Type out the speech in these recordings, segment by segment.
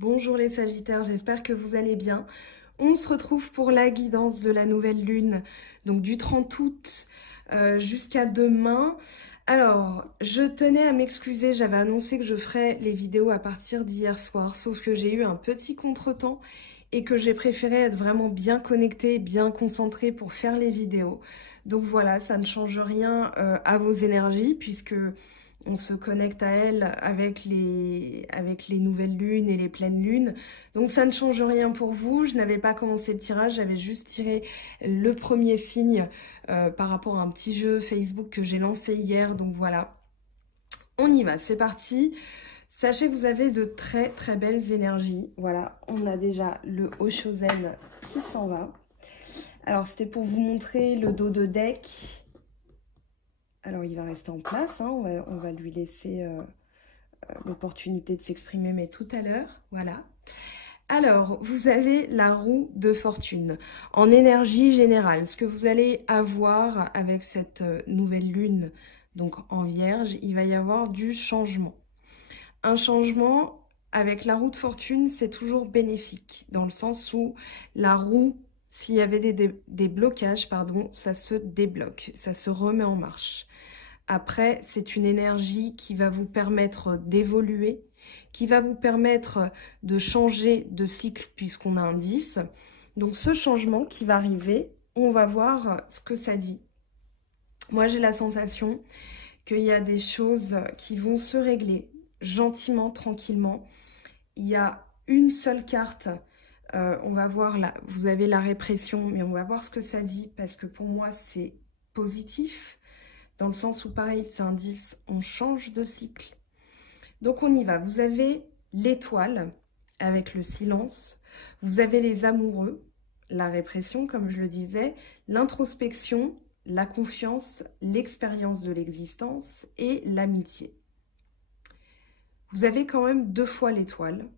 Bonjour les Sagittaires, j'espère que vous allez bien. On se retrouve pour la guidance de la nouvelle lune, donc du 30 août jusqu'à demain. Alors, je tenais à m'excuser, j'avais annoncé que je ferais les vidéos à partir d'hier soir, sauf que j'ai eu un petit contretemps et que j'ai préféré être vraiment bien connectée, bien concentrée pour faire les vidéos. Donc voilà, ça ne change rien à vos énergies puisque on se connecte à elles avec les nouvelles lunes et les pleines lunes. Donc ça ne change rien pour vous. Je n'avais pas commencé le tirage, j'avais juste tiré le premier signe par rapport à un petit jeu Facebook que j'ai lancé hier. Donc voilà, on y va, c'est parti. Sachez que vous avez de très très belles énergies. Voilà, on a déjà le Oshozen qui s'en va. Alors c'était pour vous montrer le dos de deck. Alors il va rester en place, hein. On va lui laisser l'opportunité de s'exprimer, mais tout à l'heure, voilà. Alors, vous avez la roue de fortune. En énergie générale, ce que vous allez avoir avec cette nouvelle lune, donc en vierge, il va y avoir du changement. Un changement avec la roue de fortune, c'est toujours bénéfique, dans le sens où la roue, s'il y avait des blocages, pardon, ça se débloque, ça se remet en marche. Après, c'est une énergie qui va vous permettre d'évoluer, qui va vous permettre de changer de cycle puisqu'on a un 10. Donc ce changement qui va arriver, on va voir ce que ça dit. Moi, j'ai la sensation qu'il y a des choses qui vont se régler gentiment, tranquillement. Il y a une seule carte. On va voir, là, vous avez la répression, mais on va voir ce que ça dit parce que pour moi, c'est positif. Dans le sens où, pareil, c'est un 10, on change de cycle. Donc, on y va. Vous avez l'étoile avec le silence. Vous avez les amoureux, la répression, comme je le disais, l'introspection, la confiance, l'expérience de l'existence et l'amitié. Vous avez quand même 2 fois l'étoile.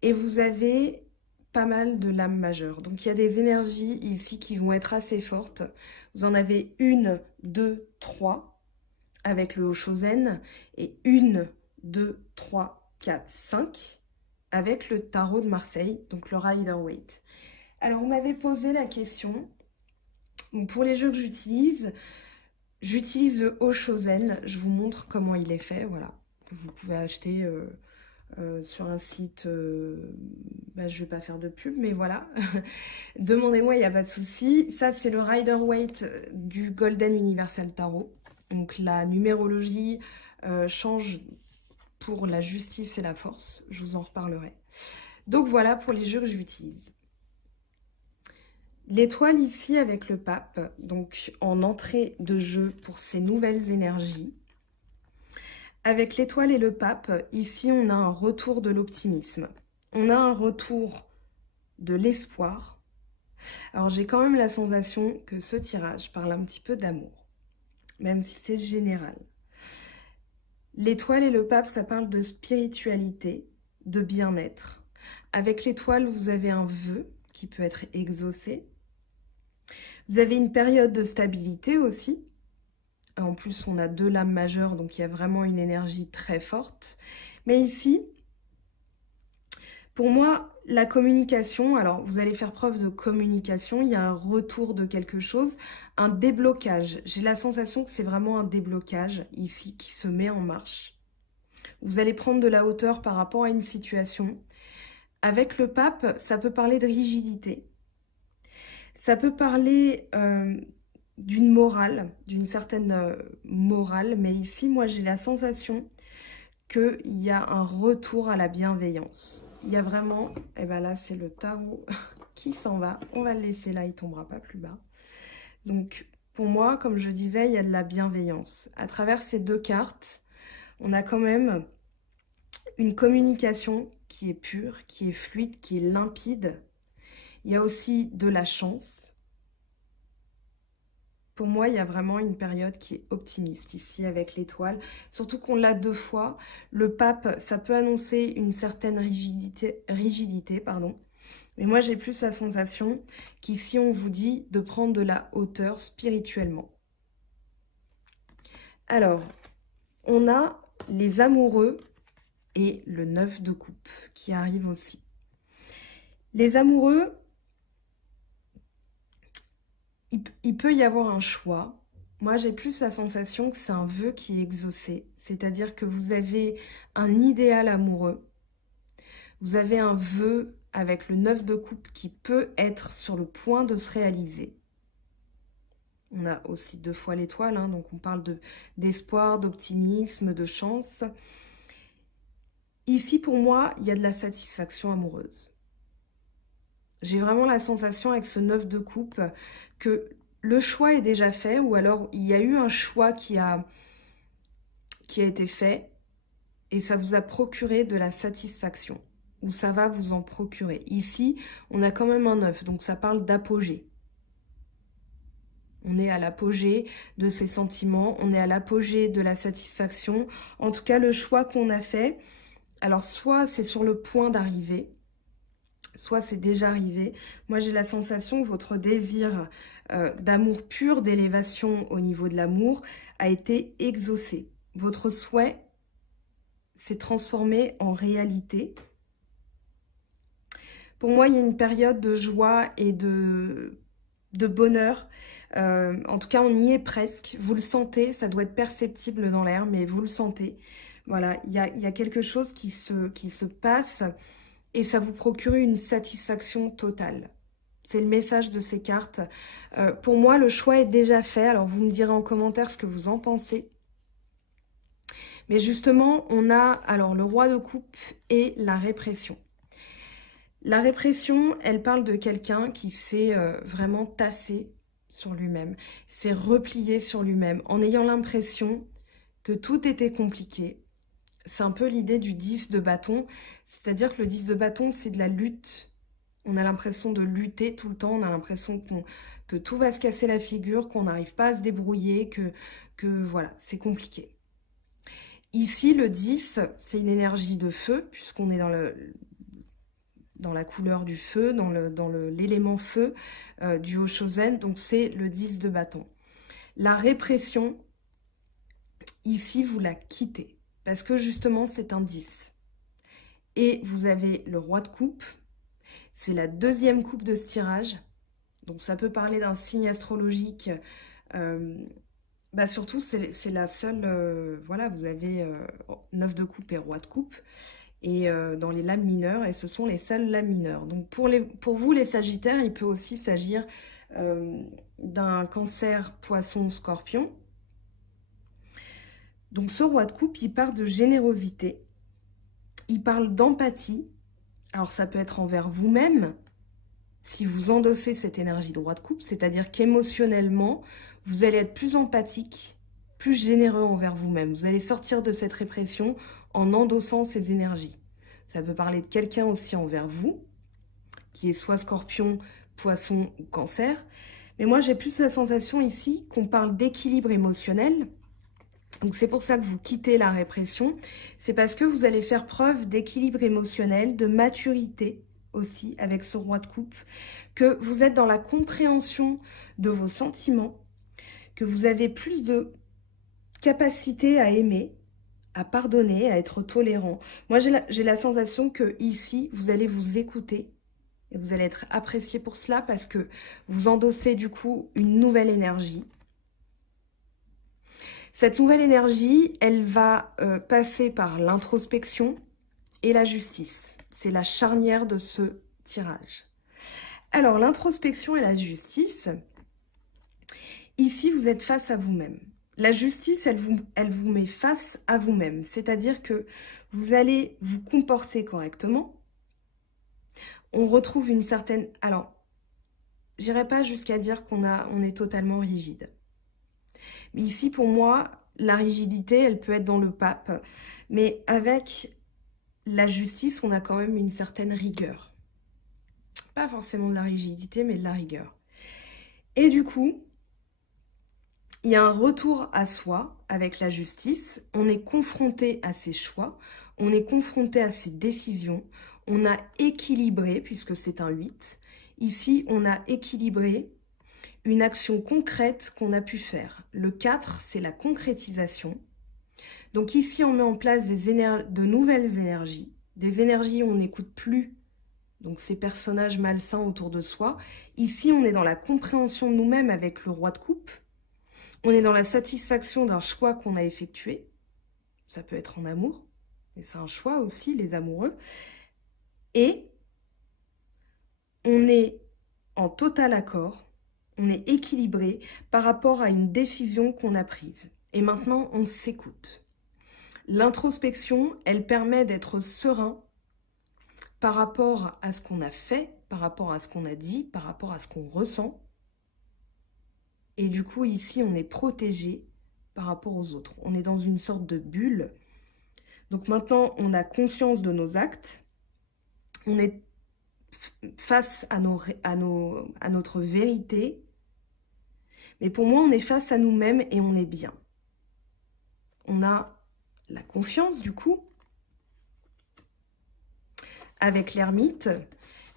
Et vous avez pas mal de lames majeures. Donc, il y a des énergies ici qui vont être assez fortes. Vous en avez 1, 2, 3 avec le Oshozen et 1, 2, 3, 4, 5 avec le tarot de Marseille, donc le Rider-Waite. Alors, on m'avait posé la question. Pour les jeux que j'utilise le Oshozen. Je vous montre comment il est fait. Voilà. Vous pouvez acheter sur un site, je ne vais pas faire de pub, mais voilà. Demandez-moi, il n'y a pas de souci. Ça, c'est le Rider-Waite du Golden Universal Tarot. Donc, la numérologie change pour la justice et la force. Je vous en reparlerai. Donc, voilà pour les jeux que j'utilise. L'étoile ici avec le pape, donc en entrée de jeu pour ces nouvelles énergies. Avec l'étoile et le pape, ici, on a un retour de l'optimisme. On a un retour de l'espoir. Alors, j'ai quand même la sensation que ce tirage parle un petit peu d'amour, même si c'est général. L'étoile et le pape, ça parle de spiritualité, de bien-être. Avec l'étoile, vous avez un vœu qui peut être exaucé. Vous avez une période de stabilité aussi. En plus, on a 2 lames majeures, donc il y a vraiment une énergie très forte. Mais ici, pour moi, la communication, alors vous allez faire preuve de communication, il y a un retour de quelque chose, un déblocage. J'ai la sensation que c'est vraiment un déblocage ici qui se met en marche. Vous allez prendre de la hauteur par rapport à une situation. Avec le pape, ça peut parler de rigidité. Ça peut parler d'une morale, d'une certaine morale, mais ici, moi, j'ai la sensation qu'il y a un retour à la bienveillance. Il y a vraiment, et bien là, c'est le tarot qui s'en va. On va le laisser là, il ne tombera pas plus bas. Donc, pour moi, comme je disais, il y a de la bienveillance. À travers ces 2 cartes, on a quand même une communication qui est pure, qui est fluide, qui est limpide. Il y a aussi de la chance. Pour moi, il y a vraiment une période qui est optimiste ici avec l'étoile. Surtout qu'on l'a 2 fois. Le pape, ça peut annoncer une certaine rigidité, pardon. Mais moi, j'ai plus la sensation qu'ici, on vous dit de prendre de la hauteur spirituellement. Alors, on a les amoureux et le 9 de coupe qui arrive aussi. Les amoureux, il peut y avoir un choix. Moi, j'ai plus la sensation que c'est un vœu qui est exaucé. C'est-à-dire que vous avez un idéal amoureux. Vous avez un vœu avec le 9 de coupe qui peut être sur le point de se réaliser. On a aussi 2 fois l'étoile, hein, donc on parle d'espoir, d'optimisme, de chance. Ici, pour moi, il y a de la satisfaction amoureuse. J'ai vraiment la sensation avec ce 9 de coupe que le choix est déjà fait, ou alors il y a eu un choix qui a été fait et ça vous a procuré de la satisfaction, ou ça va vous en procurer. Ici, on a quand même un 9, donc ça parle d'apogée. On est à l'apogée de ces sentiments, on est à l'apogée de la satisfaction. En tout cas, le choix qu'on a fait, alors soit c'est sur le point d'arriver, soit c'est déjà arrivé. Moi, j'ai la sensation que votre désir d'amour pur, d'élévation au niveau de l'amour, a été exaucé. Votre souhait s'est transformé en réalité. Pour moi, il y a une période de joie et de bonheur. En tout cas, on y est presque. Vous le sentez, ça doit être perceptible dans l'air, mais vous le sentez. Voilà, il y a quelque chose qui se passe et ça vous procure une satisfaction totale. C'est le message de ces cartes. Pour moi, le choix est déjà fait. Alors, vous me direz en commentaire ce que vous en pensez. Mais justement, on a alors le roi de coupe et la répression. La répression, elle parle de quelqu'un qui s'est vraiment tassé sur lui-même, s'est replié sur lui-même, en ayant l'impression que tout était compliqué. C'est un peu l'idée du 10 de bâton, c'est-à-dire que le 10 de bâton, c'est de la lutte. On a l'impression de lutter tout le temps, on a l'impression que tout va se casser la figure, qu'on n'arrive pas à se débrouiller, que voilà, c'est compliqué. Ici, le 10, c'est une énergie de feu, puisqu'on est dans la couleur du feu, dans l'élément feu du Hoshozen, donc c'est le 10 de bâton. La répression, ici, vous la quittez, parce que justement, c'est un 10. Et vous avez le roi de coupe, c'est la deuxième coupe de ce tirage, donc ça peut parler d'un signe astrologique, surtout c'est la seule, voilà, vous avez 9 de coupe et roi de coupe, et dans les lames mineures, et ce sont les seules lames mineures. Donc pour vous les sagittaires, il peut aussi s'agir d'un cancer, poisson, scorpion. Donc ce roi de coupe, il part de générosité, il parle d'empathie. Alors ça peut être envers vous-même, si vous endossez cette énergie de roi de coupe, c'est-à-dire qu'émotionnellement, vous allez être plus empathique, plus généreux envers vous-même. Vous allez sortir de cette répression en endossant ces énergies. Ça peut parler de quelqu'un aussi envers vous, qui est soit scorpion, poisson ou cancer. Mais moi, j'ai plus la sensation ici qu'on parle d'équilibre émotionnel. Donc c'est pour ça que vous quittez la répression. C'est parce que vous allez faire preuve d'équilibre émotionnel, de maturité aussi avec ce roi de coupe, que vous êtes dans la compréhension de vos sentiments, que vous avez plus de capacité à aimer, à pardonner, à être tolérant. Moi, j'ai la sensation que ici, vous allez vous écouter et vous allez être apprécié pour cela parce que vous endossez du coup une nouvelle énergie. Cette nouvelle énergie, elle va passer par l'introspection et la justice. C'est la charnière de ce tirage. Alors, l'introspection et la justice, ici, vous êtes face à vous-même. La justice, elle vous met face à vous-même. C'est-à-dire que vous allez vous comporter correctement. On retrouve une certaine... Alors, j'irai pas jusqu'à dire on est totalement rigide. Mais ici, pour moi, la rigidité, elle peut être dans le pape. Mais avec la justice, on a quand même une certaine rigueur. Pas forcément de la rigidité, mais de la rigueur. Et du coup, il y a un retour à soi avec la justice. On est confronté à ses choix. On est confronté à ses décisions. On a équilibré, puisque c'est un 8. Ici, on a équilibré une action concrète qu'on a pu faire. Le 4, c'est la concrétisation. Donc ici, on met en place de nouvelles énergies, des énergies où on n'écoute plus donc ces personnages malsains autour de soi. Ici, on est dans la compréhension de nous-mêmes avec le roi de coupe. On est dans la satisfaction d'un choix qu'on a effectué. Ça peut être en amour, mais c'est un choix aussi, les amoureux. Et on est en total accord, on est équilibré par rapport à une décision qu'on a prise. Et maintenant, on s'écoute. L'introspection, elle permet d'être serein par rapport à ce qu'on a fait, par rapport à ce qu'on a dit, par rapport à ce qu'on ressent. Et du coup, ici, on est protégé par rapport aux autres. On est dans une sorte de bulle. Donc maintenant, on a conscience de nos actes. On est face à notre vérité. Mais pour moi, on est face à nous-mêmes et on est bien. On a la confiance, du coup. Avec l'ermite,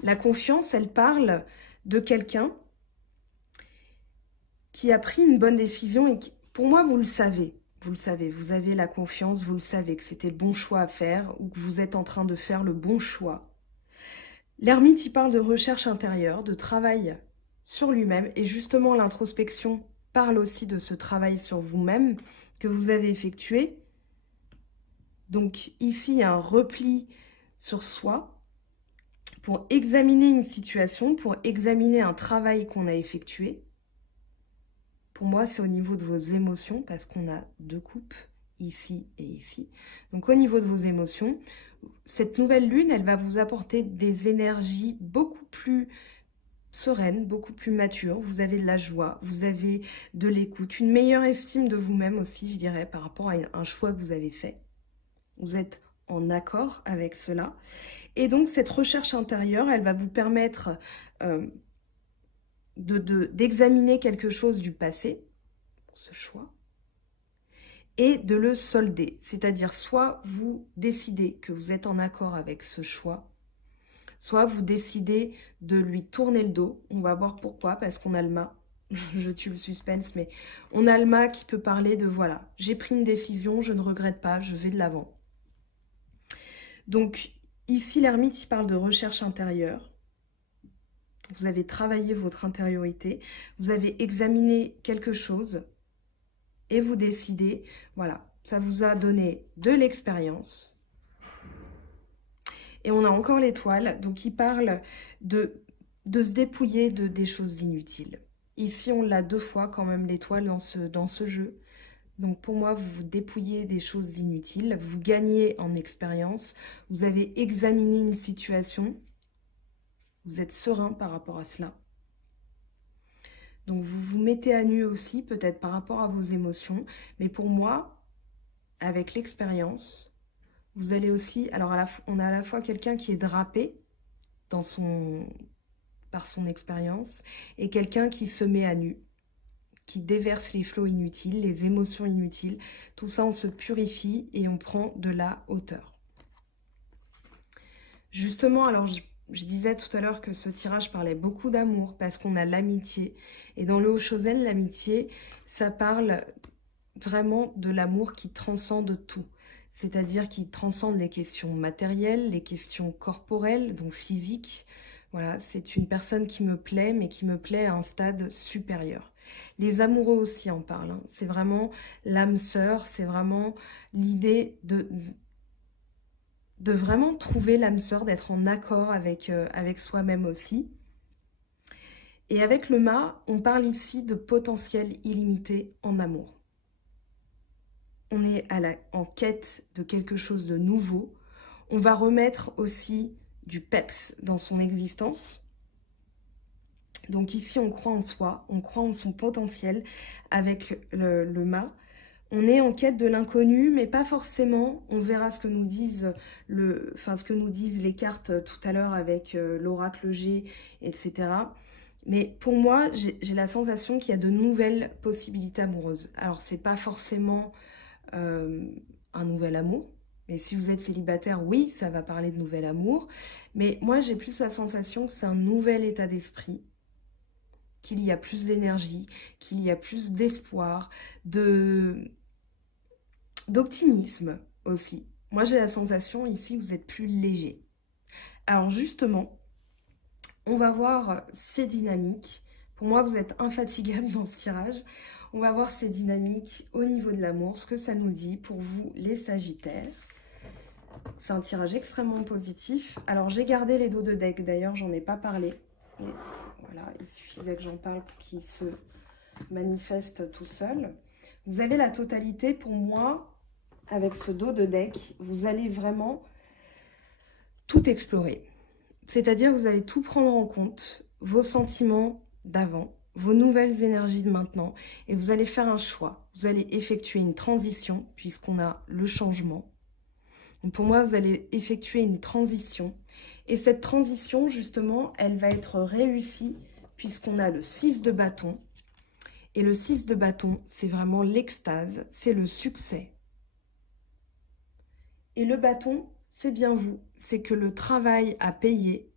la confiance, elle parle de quelqu'un qui a pris une bonne décision et qui, pour moi, vous le savez, vous avez la confiance, vous le savez que c'était le bon choix à faire ou que vous êtes en train de faire le bon choix. L'ermite, il parle de recherche intérieure, de travail sur lui-même et justement l'introspection parle aussi de ce travail sur vous-même que vous avez effectué. Donc ici, il y a un repli sur soi pour examiner une situation, pour examiner un travail qu'on a effectué. Pour moi, c'est au niveau de vos émotions, parce qu'on a deux coupes, ici et ici. Donc au niveau de vos émotions, cette nouvelle lune, elle va vous apporter des énergies beaucoup plus sereines, beaucoup plus matures. Vous avez de la joie, vous avez de l'écoute, une meilleure estime de vous-même aussi, je dirais, par rapport à un choix que vous avez fait. Vous êtes en accord avec cela. Et donc, cette recherche intérieure, elle va vous permettre d'examiner quelque chose du passé, ce choix, et de le solder. C'est-à-dire, soit vous décidez que vous êtes en accord avec ce choix, soit vous décidez de lui tourner le dos. On va voir pourquoi, parce qu'on a le mât. Je tue le suspense, mais on a le mât qui peut parler de, voilà, j'ai pris une décision, je ne regrette pas, je vais de l'avant. Donc, ici, l'ermite, il parle de recherche intérieure. Vous avez travaillé votre intériorité, vous avez examiné quelque chose et vous décidez, voilà, ça vous a donné de l'expérience. Et on a encore l'étoile, donc il parle de se dépouiller des choses inutiles. Ici, on l'a 2 fois quand même, l'étoile dans ce jeu. Donc pour moi, vous vous dépouillez des choses inutiles, vous gagnez en expérience, vous avez examiné une situation, vous êtes serein par rapport à cela. Donc vous vous mettez à nu aussi, peut-être par rapport à vos émotions, mais pour moi, avec l'expérience, vous allez aussi, alors on a à la fois quelqu'un qui est drapé par son expérience, et quelqu'un qui se met à nu, qui déverse les flots inutiles, les émotions inutiles. Tout ça, on se purifie et on prend de la hauteur. Justement, alors je disais tout à l'heure que ce tirage parlait beaucoup d'amour parce qu'on a l'amitié. Et dans le Haut-Chausel, l'amitié, ça parle vraiment de l'amour qui transcende tout. C'est-à-dire qui transcende les questions matérielles, les questions corporelles, donc physiques. Voilà, c'est une personne qui me plaît, mais qui me plaît à un stade supérieur. Les amoureux aussi en parlent. Hein. C'est vraiment l'âme sœur, c'est vraiment l'idée de vraiment trouver l'âme sœur, d'être en accord avec soi-même aussi. Et avec le mât, on parle ici de potentiel illimité en amour. On est en quête de quelque chose de nouveau. On va remettre aussi du peps dans son existence. Donc ici, on croit en soi, on croit en son potentiel avec le mât. On est en quête de l'inconnu, mais pas forcément. On verra ce que nous disent, les cartes tout à l'heure avec l'oracle G, etc. Mais pour moi, j'ai la sensation qu'il y a de nouvelles possibilités amoureuses. Alors, c'est pas forcément un nouvel amour. Mais si vous êtes célibataire, oui, ça va parler de nouvel amour. Mais moi, j'ai plus la sensation que c'est un nouvel état d'esprit, qu'il y a plus d'énergie, qu'il y a plus d'espoir, d'optimisme aussi. Moi, j'ai la sensation ici, vous êtes plus léger. Alors justement, on va voir ces dynamiques. Pour moi, vous êtes infatigable dans ce tirage. On va voir ces dynamiques au niveau de l'amour, ce que ça nous dit pour vous, les Sagittaires. C'est un tirage extrêmement positif. Alors, j'ai gardé les dos de deck, d'ailleurs, j'en ai pas parlé. Et voilà, il suffisait que j'en parle pour qu'il se manifeste tout seul. Vous avez la totalité, pour moi, avec ce dos de deck, vous allez vraiment tout explorer. C'est-à-dire, vous allez tout prendre en compte, vos sentiments d'avant, vos nouvelles énergies de maintenant, et vous allez faire un choix. Vous allez effectuer une transition, puisqu'on a le changement. Donc pour moi, vous allez effectuer une transition. Et cette transition, justement, elle va être réussie, puisqu'on a le 6 de bâton. Et le 6 de bâton, c'est vraiment l'extase, c'est le succès. Et le bâton, c'est bien vous. C'est que le travail a payé.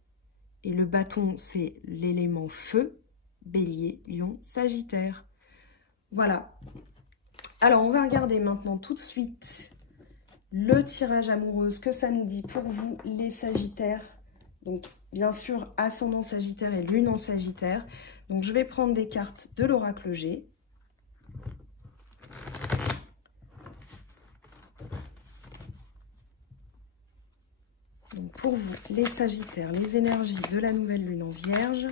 Et le bâton, c'est l'élément feu. Bélier, Lion, Sagittaire. Voilà. Alors, on va regarder maintenant tout de suite le tirage amoureux, ce que ça nous dit pour vous, les Sagittaires. Donc, bien sûr, ascendant Sagittaire et Lune en Sagittaire. Donc, je vais prendre des cartes de l'oracle G. Donc, pour vous, les Sagittaires, les énergies de la nouvelle Lune en Vierge.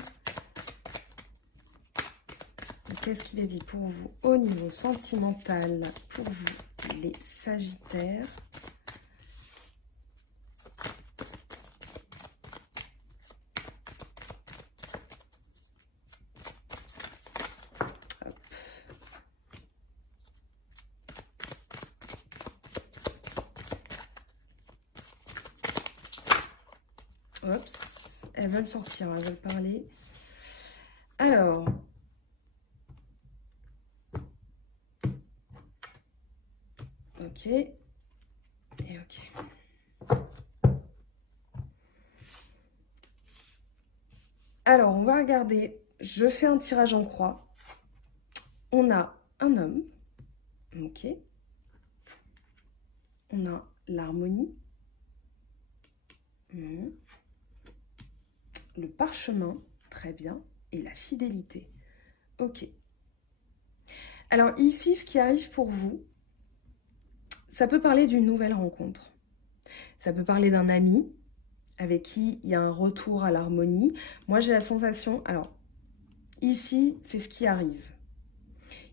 Qu'est-ce qu'il est dit pour vous au niveau sentimental, pour vous, les Sagittaires? Hop. Hop. Elles veulent sortir, elles veulent parler. Alors... ok, et ok. Alors, on va regarder. Je fais un tirage en croix. On a un homme. Ok. On a l'harmonie. Le parchemin. Très bien. Et la fidélité. Ok. Alors, ici, ce qui arrive pour vous, ça peut parler d'une nouvelle rencontre. Ça peut parler d'un ami avec qui il y a un retour à l'harmonie. Moi, j'ai la sensation... alors, ici, c'est ce qui arrive.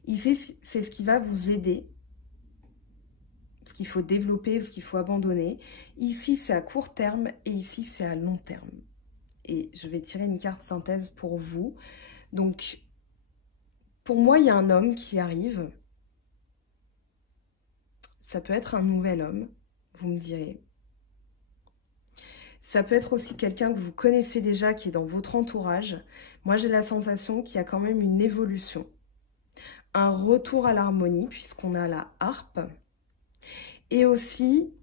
Ici, c'est ce qui va vous aider. Ce qu'il faut développer, ce qu'il faut abandonner. Ici, c'est à court terme et ici, c'est à long terme. Et je vais tirer une carte synthèse pour vous. Donc, pour moi, il y a un homme qui arrive. Ça peut être un nouvel homme, vous me direz. Ça peut être aussi quelqu'un que vous connaissez déjà, qui est dans votre entourage. Moi, j'ai la sensation qu'il y a quand même une évolution. Un retour à l'harmonie, puisqu'on a la harpe. Et aussi,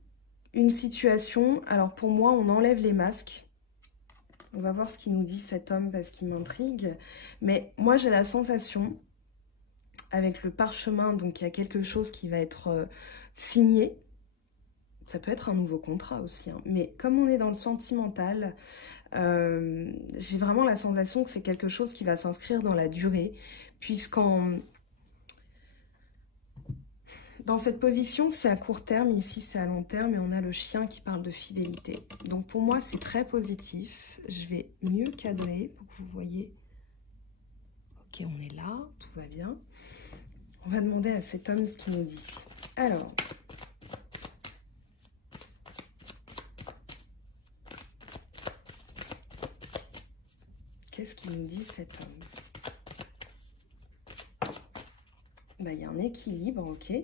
une situation... alors, pour moi, on enlève les masques. On va voir ce qu'il nous dit, cet homme, parce qu'il m'intrigue. Mais moi, j'ai la sensation, avec le parchemin, donc il y a quelque chose qui va être signé. Ça peut être un nouveau contrat aussi, hein. Mais comme on est dans le sentimental, j'ai vraiment la sensation que c'est quelque chose qui va s'inscrire dans la durée, dans cette position, c'est à court terme, ici c'est à long terme, et on a le chien qui parle de fidélité. Donc pour moi, c'est très positif. Je vais mieux cadrer pour que vous voyez. Ok, on est là, tout va bien. On va demander à cet homme ce qu'il nous dit. Alors... qu'est-ce qu'il nous dit, cet homme? Bah, il y a un équilibre, ok.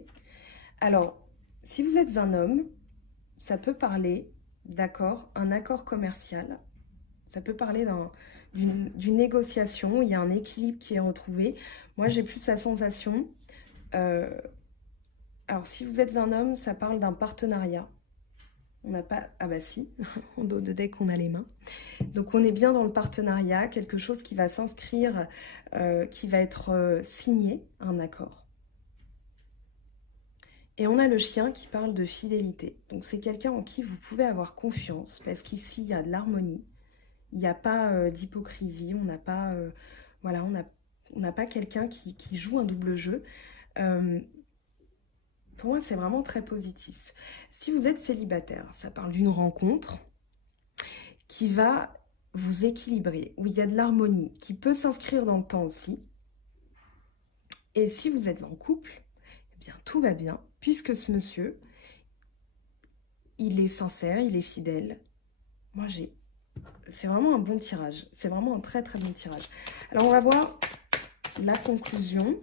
Alors, si vous êtes un homme, ça peut parler d'accord, un accord commercial. Ça peut parler d'une négociation, il y a un équilibre qui est retrouvé. Moi, j'ai plus la sensation... alors, si vous êtes un homme, ça parle d'un partenariat. On n'a pas... ah bah si, en dos de deck, on a les mains. Donc, on est bien dans le partenariat, quelque chose qui va s'inscrire, qui va être signé, un accord. Et on a le chien qui parle de fidélité. Donc c'est quelqu'un en qui vous pouvez avoir confiance, parce qu'ici il y a de l'harmonie, il n'y a pas d'hypocrisie, on n'a pas, voilà, on n'a pas quelqu'un qui joue un double jeu. Pour moi c'est vraiment très positif. Si vous êtes célibataire, ça parle d'une rencontre qui va vous équilibrer, où il y a de l'harmonie, qui peut s'inscrire dans le temps aussi. Et si vous êtes en couple, eh bien tout va bien, puisque ce monsieur, il est sincère, il est fidèle. Moi c'est vraiment un bon tirage, c'est vraiment un très très bon tirage. Alors on va voir la conclusion.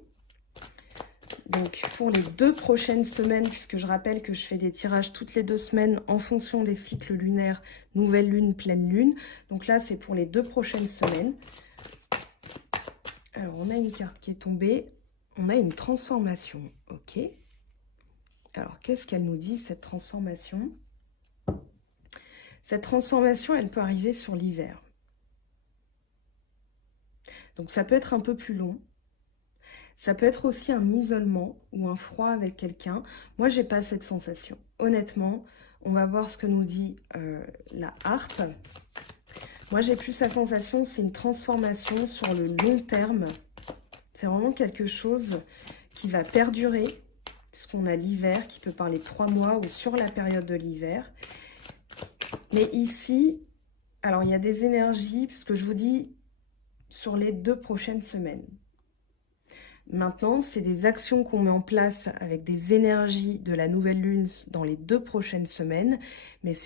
Donc pour les 2 prochaines semaines, puisque je rappelle que je fais des tirages toutes les 2 semaines en fonction des cycles lunaires, nouvelle lune, pleine lune. Donc là c'est pour les 2 prochaines semaines. Alors on a une carte qui est tombée, on a une transformation, ok. Alors qu'est-ce qu'elle nous dit cette transformation? Cette transformation elle peut arriver sur l'hiver. Donc ça peut être un peu plus long. Ça peut être aussi un isolement ou un froid avec quelqu'un. Moi, j'ai pas cette sensation. Honnêtement, on va voir ce que nous dit la harpe. Moi, j'ai plus la sensation, c'est une transformation sur le long terme. C'est vraiment quelque chose qui va perdurer, puisqu'on a l'hiver qui peut parler 3 mois ou sur la période de l'hiver. Mais ici, alors il y a des énergies, puisque je vous dis sur les 2 prochaines semaines. Maintenant, c'est des actions qu'on met en place avec des énergies de la nouvelle lune dans les 2 prochaines semaines. Mais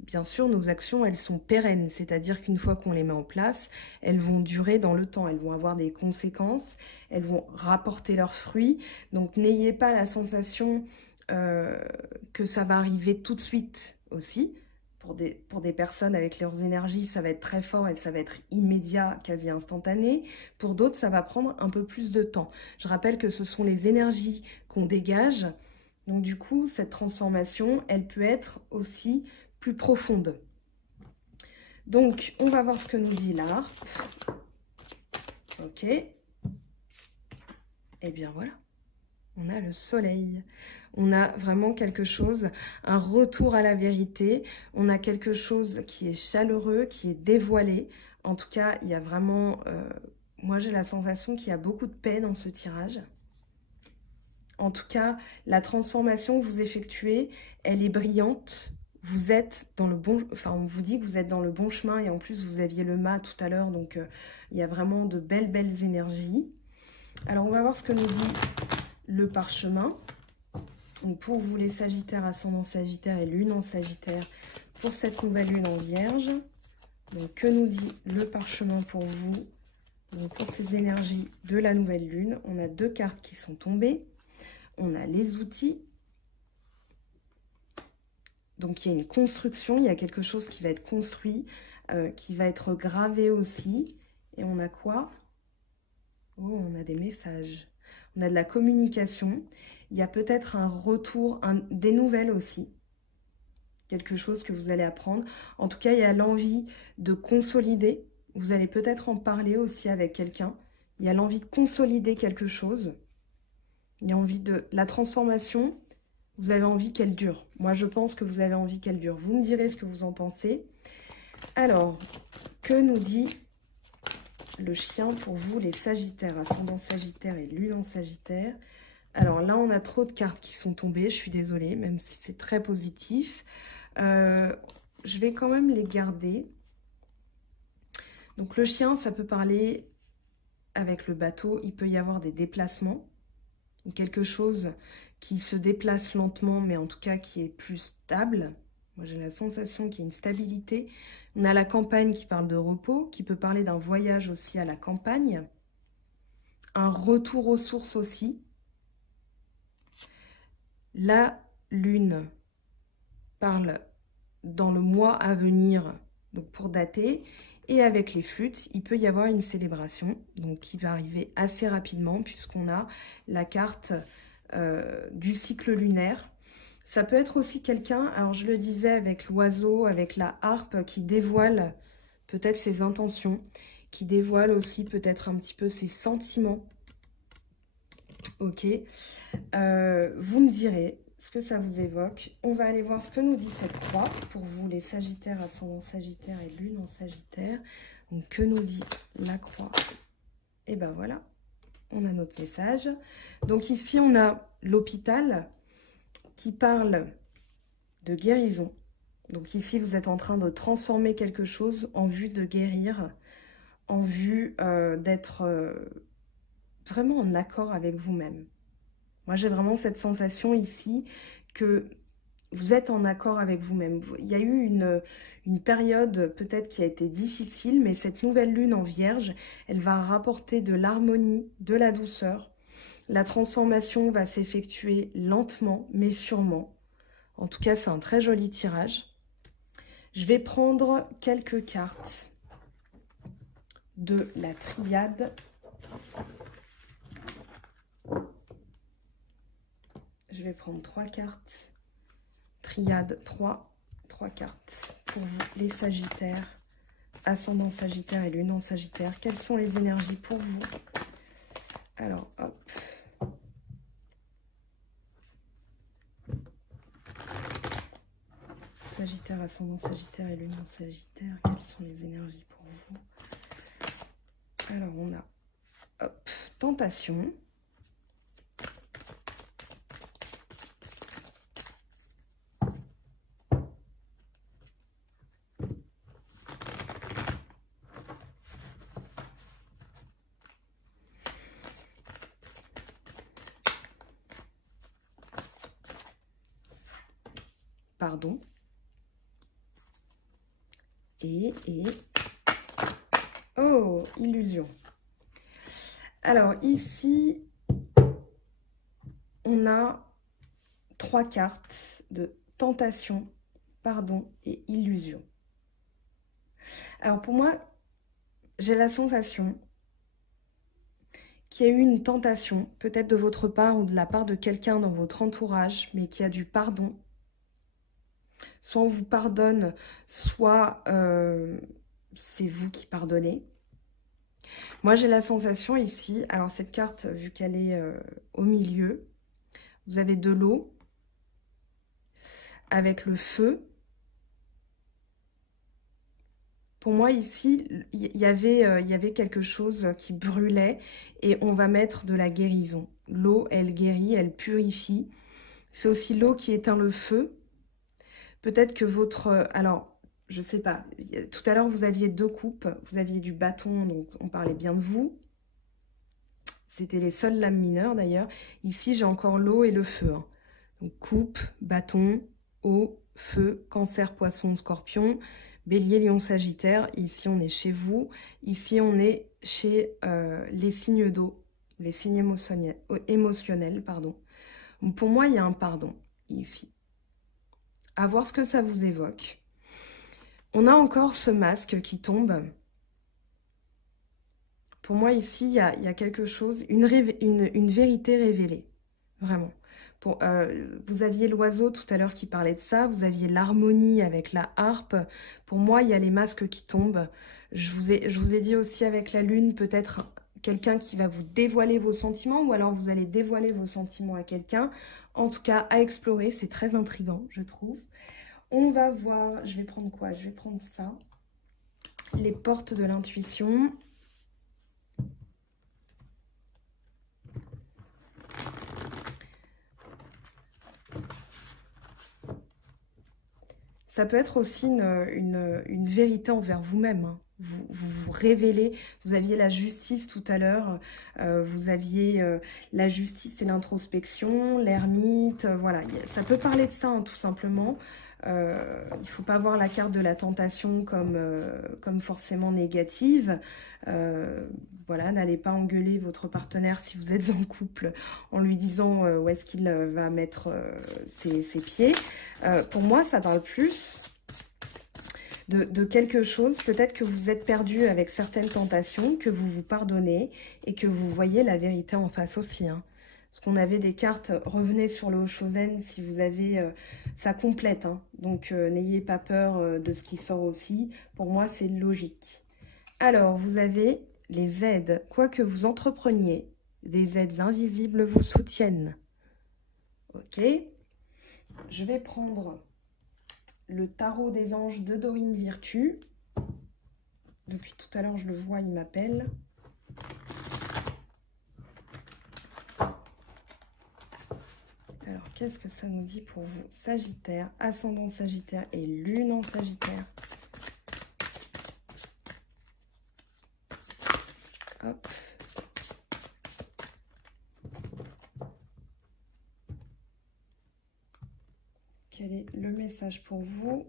bien sûr, nos actions, elles sont pérennes. C'est-à-dire qu'une fois qu'on les met en place, elles vont durer dans le temps. Elles vont avoir des conséquences. Elles vont rapporter leurs fruits. Donc, n'ayez pas la sensation que ça va arriver tout de suite aussi. Pour des personnes avec leurs énergies, ça va être très fort et ça va être immédiat, quasi instantané. Pour d'autres, ça va prendre un peu plus de temps. Je rappelle que ce sont les énergies qu'on dégage. Donc du coup, cette transformation, elle peut être aussi plus profonde. Donc, on va voir ce que nous dit l'harpe. Ok. Et bien voilà. On a le soleil, on a vraiment quelque chose, un retour à la vérité, on a quelque chose qui est chaleureux, qui est dévoilé. En tout cas, il y a vraiment, moi j'ai la sensation qu'il y a beaucoup de paix dans ce tirage. En tout cas, la transformation que vous effectuez, elle est brillante. Vous êtes dans le bon, enfin on vous dit que vous êtes dans le bon chemin et en plus vous aviez le mât tout à l'heure, donc il y a vraiment de belles énergies. Alors on va voir ce que nous dit le parchemin. Donc pour vous les Sagittaires, ascendant Sagittaire et lune en Sagittaire, pour cette nouvelle lune en Vierge. Donc que nous dit le parchemin pour vous? Donc pour ces énergies de la nouvelle lune, on a 2 cartes qui sont tombées. On a les outils. Donc il y a une construction, il y a quelque chose qui va être construit, qui va être gravé aussi. Et on a quoi? Oh, on a des messages. On a de la communication, il y a peut-être un retour, des nouvelles aussi, quelque chose que vous allez apprendre. En tout cas, il y a l'envie de consolider, vous allez peut-être en parler aussi avec quelqu'un. Il y a l'envie de consolider quelque chose, il y a envie de la transformation, vous avez envie qu'elle dure. Moi, je pense que vous avez envie qu'elle dure. Vous me direz ce que vous en pensez. Alors, que nous dit le chien pour vous, les Sagittaires, ascendant Sagittaire et lune en Sagittaire? Alors là, on a trop de cartes qui sont tombées, je suis désolée, même si c'est très positif. Je vais quand même les garder. Donc le chien, ça peut parler avec le bateau, il peut y avoir des déplacements, ou quelque chose qui se déplace lentement, mais en tout cas qui est plus stable. Moi, j'ai la sensation qu'il y a une stabilité. On a la campagne qui parle de repos, qui peut parler d'un voyage aussi à la campagne. Un retour aux sources aussi. La lune parle dans le mois à venir, donc pour dater. Et avec les flûtes, il peut y avoir une célébration, donc qui va arriver assez rapidement, puisqu'on a la carte du cycle lunaire. Ça peut être aussi quelqu'un, alors je le disais avec l'oiseau, avec la harpe, qui dévoile peut-être ses intentions, qui dévoile aussi peut-être un petit peu ses sentiments. Ok, vous me direz ce que ça vous évoque. On va aller voir ce que nous dit cette croix pour vous, les Sagittaires, ascendant Sagittaire et Lune en Sagittaire. Donc, que nous dit la croix? Et ben voilà, on a notre message. Donc ici, on a l'hôpital qui parle de guérison. Donc ici, vous êtes en train de transformer quelque chose en vue de guérir, en vue d'être vraiment en accord avec vous-même. Moi, j'ai vraiment cette sensation ici que vous êtes en accord avec vous-même. Il y a eu une période peut-être qui a été difficile, mais cette nouvelle lune en Vierge, elle va rapporter de l'harmonie, de la douceur. La transformation va s'effectuer lentement, mais sûrement. En tout cas, c'est un très joli tirage. Je vais prendre quelques cartes de la triade. Je vais prendre 3 cartes. Triade 3 cartes pour vous, les Sagittaires, ascendant Sagittaire et Lune en Sagittaire. Quelles sont les énergies pour vous? Alors, hop. Sagittaire, ascendant Sagittaire et Lune en Sagittaire. Quelles sont les énergies pour vous? Alors, on a, hop, tentation. Pardon. Oh, illusion. Alors ici, on a 3 cartes de tentation, pardon et illusion. Alors pour moi, j'ai la sensation qu'il y a eu une tentation, peut-être de votre part ou de la part de quelqu'un dans votre entourage, mais qui a du pardon. Soit on vous pardonne, soit c'est vous qui pardonnez. Moi, j'ai la sensation ici, alors cette carte, vu qu'elle est au milieu, vous avez de l'eau avec le feu. Pour moi, ici, il y avait quelque chose qui brûlait et on va mettre de la guérison. L'eau, elle guérit, elle purifie. C'est aussi l'eau qui éteint le feu. Peut-être que votre... Alors, je sais pas. Tout à l'heure, vous aviez 2 coupes. Vous aviez du bâton, donc on parlait bien de vous. C'était les seules lames mineures, d'ailleurs. Ici, j'ai encore l'eau et le feu. Hein. Donc, coupe, bâton, eau, feu, cancer, poisson, scorpion, bélier, lion, sagittaire. Ici, on est chez vous. Ici, on est chez les signes d'eau, les signes émotionnels, pardon. Donc, pour moi, il y a un pardon ici. À voir ce que ça vous évoque. On a encore ce masque qui tombe. Pour moi, ici, il y a quelque chose, une vérité révélée. Vraiment. Vous aviez l'oiseau tout à l'heure qui parlait de ça. Vous aviez l'harmonie avec la harpe. Pour moi, il y a les masques qui tombent. Je vous ai dit aussi avec la lune, peut-être quelqu'un qui va vous dévoiler vos sentiments ou alors vous allez dévoiler vos sentiments à quelqu'un. En tout cas, à explorer. C'est très intriguant, je trouve. On va voir, je vais prendre quoi? Je vais prendre ça. Les portes de l'intuition. Ça peut être aussi une vérité envers vous-même. Hein. Vous révélez, vous aviez la justice tout à l'heure, vous aviez la justice et l'introspection, l'ermite, voilà. Ça peut parler de ça, hein, tout simplement. Il ne faut pas voir la carte de la tentation comme forcément négative. Voilà, n'allez pas engueuler votre partenaire si vous êtes en couple en lui disant où est-ce qu'il va mettre ses pieds. Pour moi, ça parle plus de quelque chose. Peut-être que vous êtes perdu avec certaines tentations, que vous vous pardonnez et que vous voyez la vérité en face aussi. Hein. Parce qu'on avait des cartes, revenez sur le Oshozen si vous avez, ça complète. Hein. Donc n'ayez pas peur de ce qui sort aussi. Pour moi, c'est logique. Alors, vous avez les aides. Quoi que vous entrepreniez, des aides invisibles vous soutiennent. Ok. je vais prendre le tarot des anges de Dorine Virtue. Depuis tout à l'heure, je le vois, il m'appelle. Alors, qu'est-ce que ça nous dit pour vous? Sagittaire, ascendant Sagittaire et lune en Sagittaire. Hop. Quel est le message pour vous?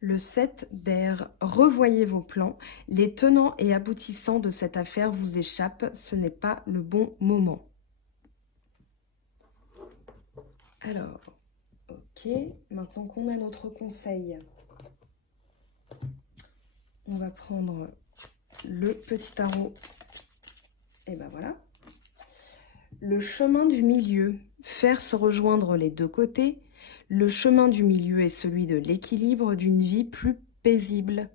Le 7 d'air, revoyez vos plans. Les tenants et aboutissants de cette affaire vous échappent. Ce n'est pas le bon moment. Alors, ok. Maintenant qu'on a notre conseil, on va prendre le petit tarot. Et ben voilà. Le chemin du milieu. Faire se rejoindre les deux côtés. Le chemin du milieu est celui de l'équilibre d'une vie plus paisible.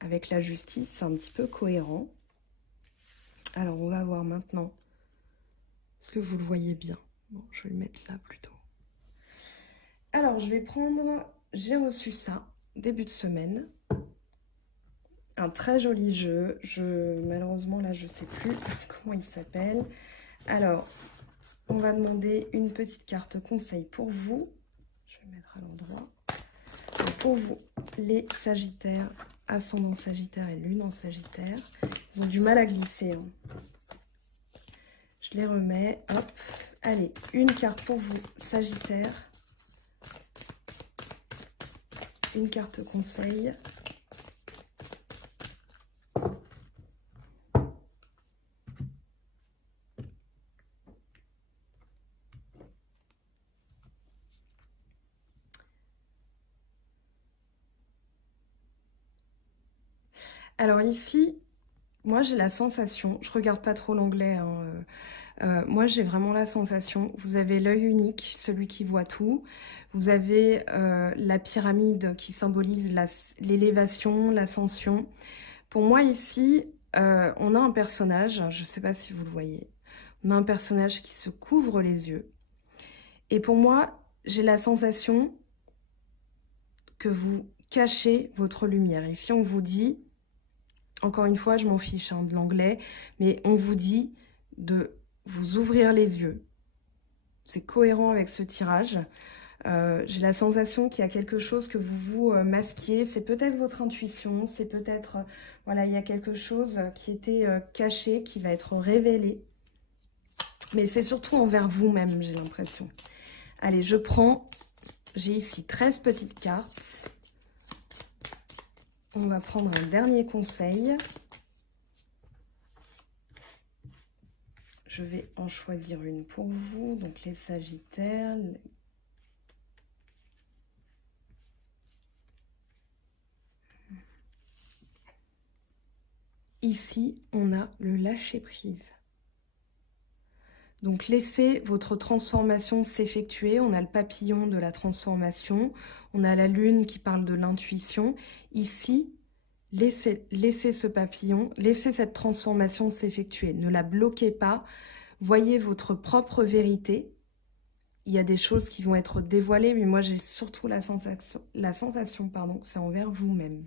Avec la justice, c'est un petit peu cohérent. Alors, on va voir maintenant. Est-ce que vous le voyez bien? Bon, je vais le mettre là plutôt. Alors, je vais prendre... J'ai reçu ça, début de semaine. Un très joli jeu. Malheureusement, là, je ne sais plus comment il s'appelle. Alors, on va demander une petite carte conseil pour vous. Je vais mettre à l'endroit. Pour vous, les Sagittaires, ascendant Sagittaire et lune en Sagittaire. Ils ont du mal à glisser. Hein. Je les remets. Hop. Allez, une carte pour vous, Sagittaire. Une carte conseil. Alors ici, moi j'ai la sensation, je regarde pas trop l'anglais, hein, moi j'ai vraiment la sensation, vous avez l'œil unique, celui qui voit tout, vous avez la pyramide qui symbolise l'élévation, l'ascension. Pour moi ici, on a un personnage, je ne sais pas si vous le voyez, on a un personnage qui se couvre les yeux. Et pour moi, j'ai la sensation que vous cachez votre lumière. Ici on vous dit... Encore une fois, je m'en fiche hein, de l'anglais, mais on vous dit de vous ouvrir les yeux. C'est cohérent avec ce tirage. J'ai la sensation qu'il y a quelque chose que vous masquiez. C'est peut-être votre intuition, c'est peut-être... voilà, il y a quelque chose qui était caché, qui va être révélé. Mais c'est surtout envers vous-même, j'ai l'impression. Allez, je prends... J'ai ici 13 petites cartes. On va prendre un dernier conseil. Je vais en choisir une pour vous. Donc les Sagittaires. Ici, on a le lâcher-prise. Donc laissez votre transformation s'effectuer. On a le papillon de la transformation. On a la lune qui parle de l'intuition. Ici, laissez ce papillon, laissez cette transformation s'effectuer. Ne la bloquez pas. Voyez votre propre vérité. Il y a des choses qui vont être dévoilées, mais moi j'ai surtout la sensation pardon, que c'est envers vous-même.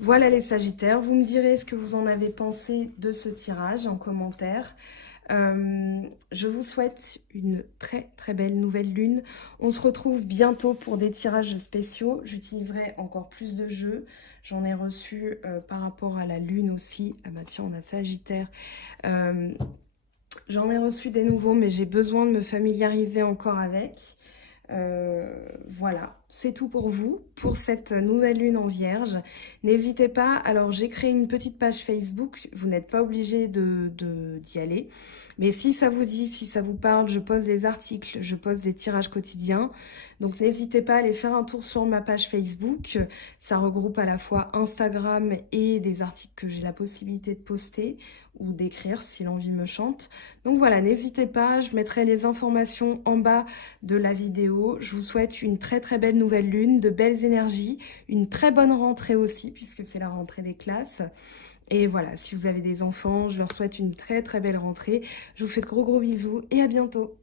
Voilà les Sagittaires. Vous me direz ce que vous en avez pensé de ce tirage en commentaire. Je vous souhaite une très très belle nouvelle lune. On se retrouve bientôt pour des tirages spéciaux. J'utiliserai encore plus de jeux. J'en ai reçu par rapport à la lune aussi. Ah bah tiens, on a Sagittaire. J'en ai reçu des nouveaux, mais j'ai besoin de me familiariser encore avec. Voilà, c'est tout pour vous, pour cette nouvelle lune en Vierge. N'hésitez pas, alors j'ai créé une petite page Facebook, vous n'êtes pas obligé d'y aller. Mais si ça vous dit, si ça vous parle, je poste des articles, je poste des tirages quotidiens. Donc n'hésitez pas à aller faire un tour sur ma page Facebook. Ça regroupe à la fois Instagram et des articles que j'ai la possibilité de poster ou d'écrire si l'envie me chante. Donc voilà, n'hésitez pas, je mettrai les informations en bas de la vidéo. Je vous souhaite une très très belle nouvelle lune, de belles énergies, une très bonne rentrée aussi puisque c'est la rentrée des classes. Et voilà, si vous avez des enfants, je leur souhaite une très très belle rentrée. Je vous fais de gros bisous et à bientôt.